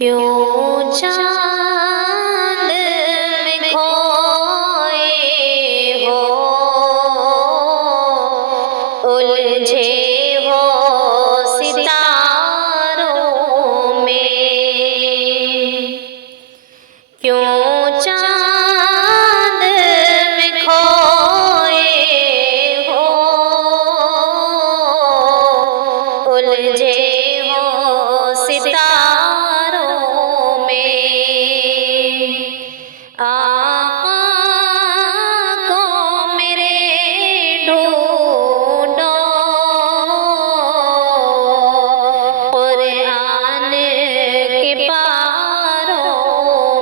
کیوں چاند میں کھوئے ہو، الجھے ہو ستاروں میں؟ کیوں چاند میں کھوئے ہو، الجھے ہو ستاروں میں؟ آقا کو میرے ڈھونڈو، قرآن کے پاروں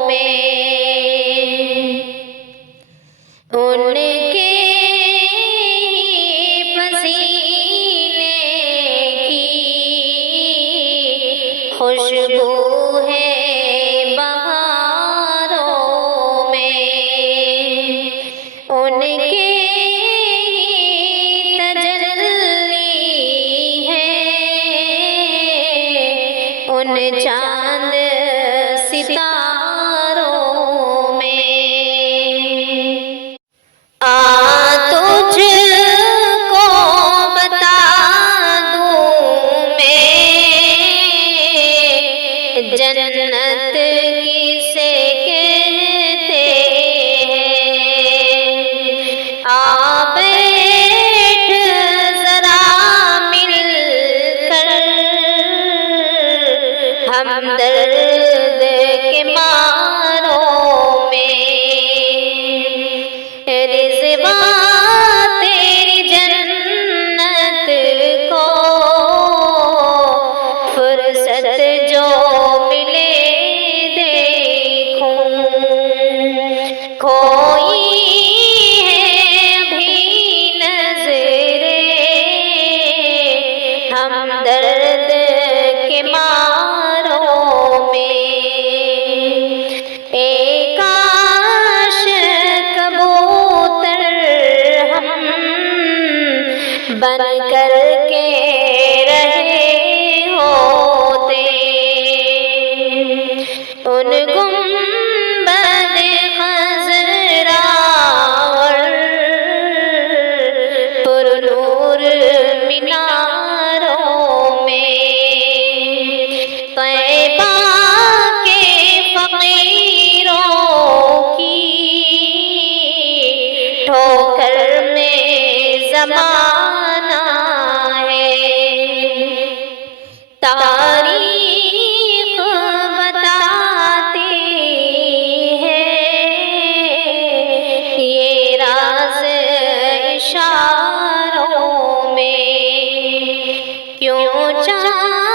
میں، ان کے پسینے کی خوشبو ہے بہاروں میں، ان کے تجلی ہے ان چاند ستاروں میں۔ تجھ کو بتا دوں میں جنت کسے کہتے ہیں، آ بیٹھ ذرا مل کر ہمدرد کے ماروں میں، رضوان تیری جنت کو فرصت جو ملے دیکھوں، کھوئی ہے ابھی نظریں ہمدرد کے ماروں میں، اے کاش کبوتر ہم بن کر کے رہے ہوتے، ان گنبد خضرا اور پرنور میناروں میں، طیبہ کے فقیروں کی ٹھوکر میں زمانہ ہے، تاریخ بتاتی ہے یہ راز اشاروں میں، کیوں چاند